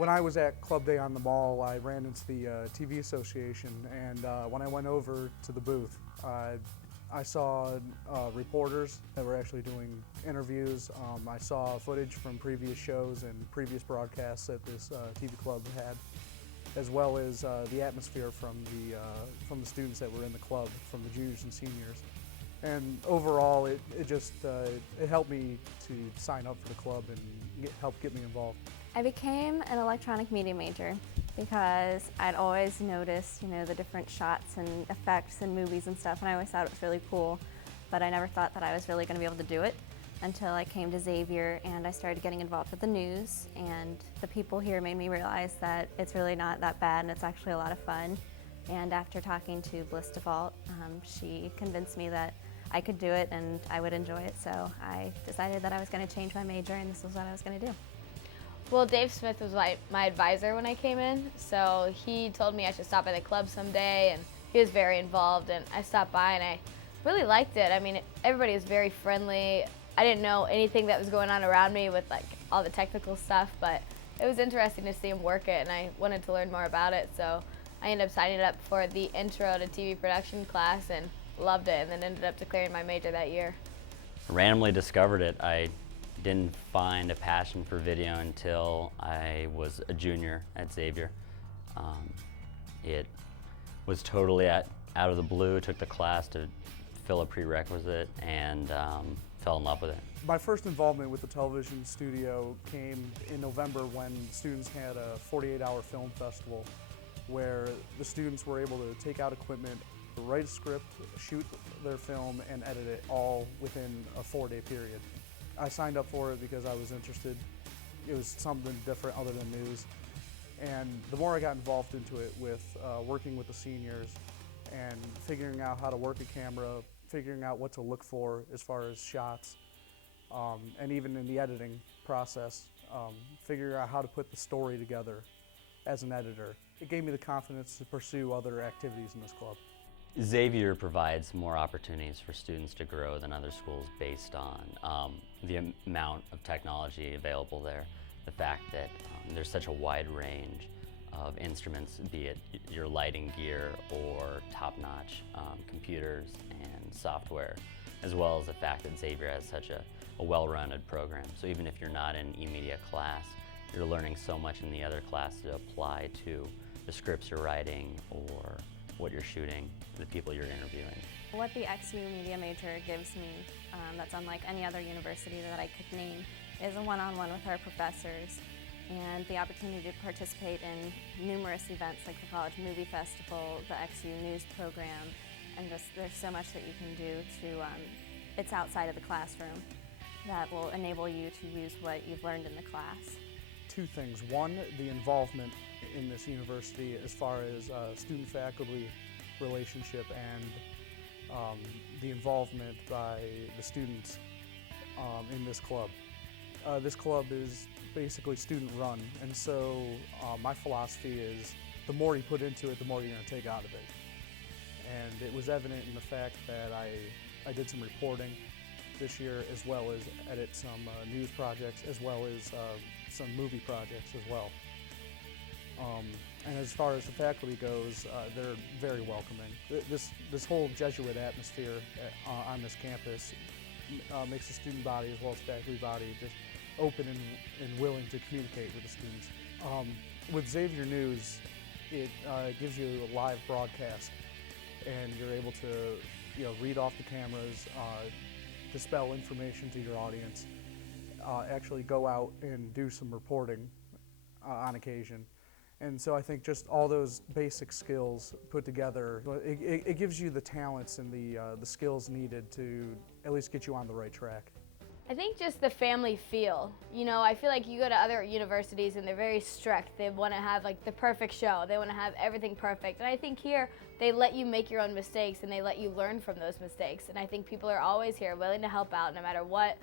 When I was at Club Day on the Mall, I ran into the TV Association, and when I went over to the booth, I saw reporters that were actually doing interviews. I saw footage from previous shows and previous broadcasts that this TV club had, as well as the atmosphere from the students that were in the club, from the juniors and seniors. And overall, it helped me to sign up for the club and help get me involved. I became an electronic media major because I'd always noticed, the different shots and effects in movies and stuff, and I always thought it was really cool, but I never thought that I was really going to be able to do it until I came to Xavier and I started getting involved with the news, and the people here made me realize that it's really not that bad and it's actually a lot of fun. And after talking to Bliss DeVault, she convinced me that I could do it and I would enjoy it, so I decided that I was going to change my major and this was what I was going to do. Well, Dave Smith was my advisor when I came in, so he told me I should stop by the club someday, and he was very involved, and I stopped by and I really liked it. I mean, everybody was very friendly. I didn't know anything that was going on around me with all the technical stuff, but it was interesting to see him work it, and I wanted to learn more about it, so I ended up signing up for the Intro to TV Production class and loved it, and then ended up declaring my major that year. I randomly discovered it. I didn't find a passion for video until I was a junior at Xavier. It was totally out of the blue. Took the class to fill a prerequisite and fell in love with it. My first involvement with the television studio came in November when students had a 48-hour film festival where the students were able to take out equipment, write a script, shoot their film, and edit it all within a 4-day period. I signed up for it because I was interested. It was something different other than news. And the more I got involved into it with working with the seniors and figuring out how to work a camera, figuring out what to look for as far as shots, and even in the editing process, figuring out how to put the story together as an editor. It gave me the confidence to pursue other activities in this club. Xavier provides more opportunities for students to grow than other schools based on the amount of technology available there. The fact that there's such a wide range of instruments, be it your lighting gear or top-notch computers and software, as well as the fact that Xavier has such a well-rounded program. So even if you're not in e-media class, you're learning so much in the other class to apply to the scripts you're writing or what you're shooting, the people you're interviewing. What the XU media major gives me, that's unlike any other university that I could name, is a one-on-one with our professors and the opportunity to participate in numerous events like the College Movie Festival, the XU News program, and just there's so much that you can do it's outside of the classroom that will enable you to use what you've learned in the class. Two things. One, the involvement in this university as far as student-faculty relationship and the involvement by the students in this club. This club is basically student-run, and so my philosophy is the more you put into it, the more you're going to take out of it. And it was evident in the fact that I did some reporting this year, as well as edit some news projects, as well as some movie projects as well. And as far as the faculty goes, they're very welcoming. This whole Jesuit atmosphere on this campus makes the student body as well as faculty body just open and willing to communicate with the students. With Xavier News, it gives you a live broadcast, and you're able to read off the cameras, dispel information to your audience, actually go out and do some reporting on occasion. And so I think just all those basic skills put together, it gives you the talents and the skills needed to at least get you on the right track. I think just the family feel. I feel like you go to other universities and they're very strict. They want to have the perfect show. They want to have everything perfect. And I think here they let you make your own mistakes and they let you learn from those mistakes. And I think people are always here willing to help out no matter what,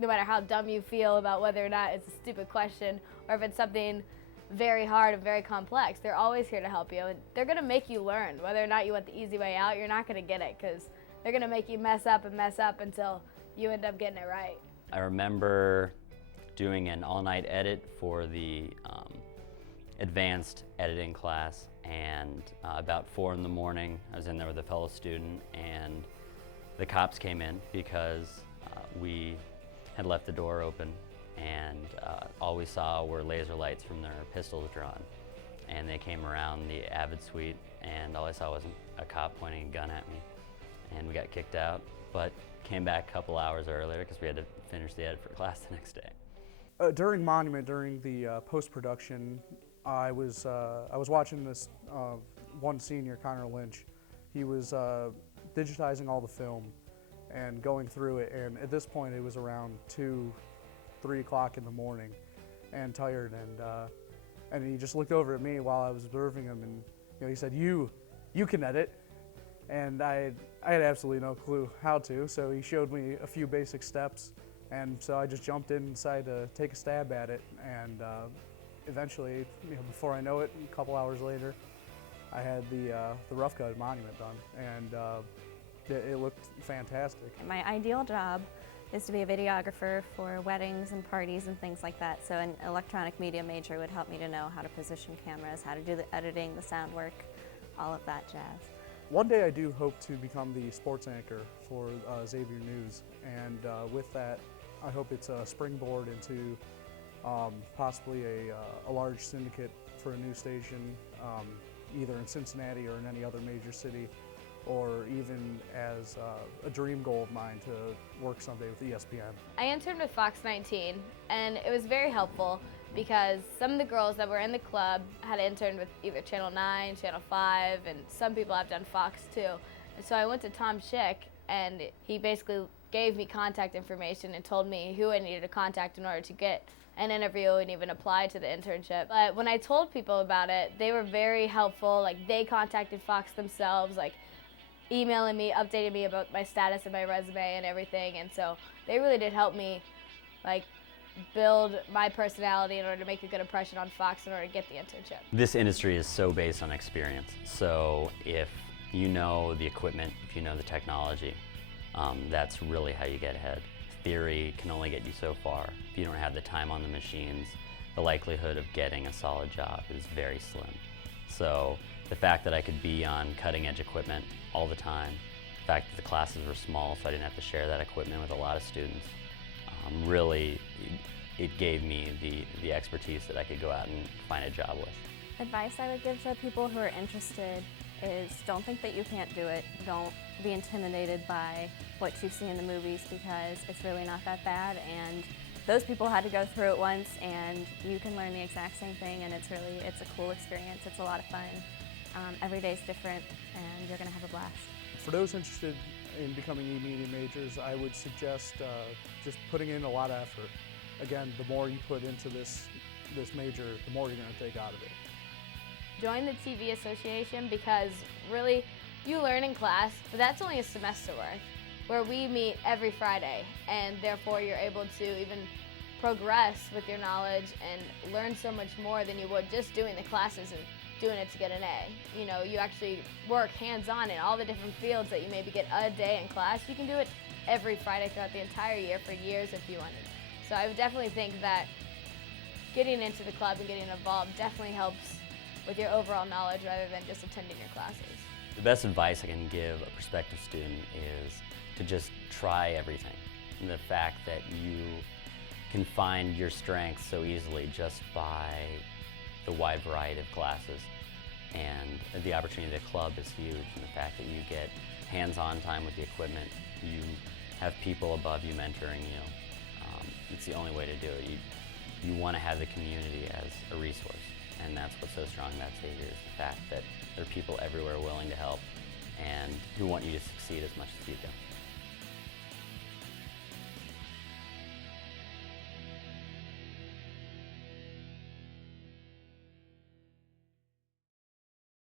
no matter how dumb you feel about whether or not it's a stupid question or if it's something very hard and very complex. They're always here to help you, and they're going to make you learn. Whether or not you want the easy way out, you're not going to get it because they're going to make you mess up until you end up getting it right. I remember doing an all-night edit for the advanced editing class, and about 4 in the morning, I was in there with a fellow student, and the cops came in because we had left the door open, and all we saw were laser lights from their pistols drawn. And they came around the Avid suite, and all I saw was a cop pointing a gun at me. And we got kicked out, but came back a couple hours earlier because we had to finish the edit for class the next day. During Monument, during the post-production, I was watching this one senior, Connor Lynch. He was digitizing all the film and going through it, and at this point it was around 2, 3 o'clock in the morning and tired, and he just looked over at me while I was observing him, and he said, you can edit. And I had absolutely no clue how to, so he showed me a few basic steps, and so I just jumped in and decided to take a stab at it, and eventually, before I know it, a couple hours later, I had the rough cut Monument done, and it looked fantastic. My ideal job is to be a videographer for weddings and parties and things like that, so an electronic media major would help me to know how to position cameras, how to do the editing, the sound work, all of that jazz. One day I do hope to become the sports anchor for Xavier News, and with that, I hope it's a springboard into possibly a large syndicate for a news station, either in Cincinnati or in any other major city, or even as a dream goal of mine to work someday with ESPN. I interned with Fox 19, and it was very helpful because some of the girls that were in the club had interned with either Channel 9, Channel 5, and some people have done Fox too. And so I went to Tom Schick, and he basically gave me contact information and told me who I needed to contact in order to get an interview and even apply to the internship. But when I told people about it, they were very helpful. Like, they contacted Fox themselves, like emailing me, updating me about my status and my resume and everything. And so they really did help me, like, build my personality in order to make a good impression on Fox in order to get the internship. This industry is so based on experience. So if you know the equipment, if you know the technology, that's really how you get ahead. Theory can only get you so far. If you don't have the time on the machines, the likelihood of getting a solid job is very slim. So the fact that I could be on cutting edge equipment all the time, the fact that the classes were small so I didn't have to share that equipment with a lot of students, really, it gave me the expertise that I could go out and find a job with. Advice I would give to people who are interested is don't think that you can't do it. Don't be intimidated by what you see in the movies because it's really not that bad, and those people had to go through it once, and you can learn the exact same thing, and it's a cool experience. It's a lot of fun. Every day's different, and you're going to have a blast. For those interested in becoming e-media majors, I would suggest just putting in a lot of effort. Again, the more you put into this major, the more you're going to take out of it. Join the TV Association because really you learn in class, but that's only a semester worth, where we meet every Friday, and therefore you're able to even progress with your knowledge and learn so much more than you would just doing the classes and doing it to get an A. You know, you actually work hands-on in all the different fields that you maybe get a day in class. You can do it every Friday throughout the entire year for years if you wanted. So I would definitely think that getting into the club and getting involved definitely helps with your overall knowledge rather than just attending your classes. The best advice I can give a prospective student is to just try everything. And the fact that you can find your strengths so easily just by the wide variety of classes. And the opportunity at the club is huge. And the fact that you get hands-on time with the equipment, you have people above you mentoring you. It's the only way to do it. You want to have the community as a resource. And that's what's so strong about Xavier is the fact that there are people everywhere willing to help and who want you to succeed as much as you do.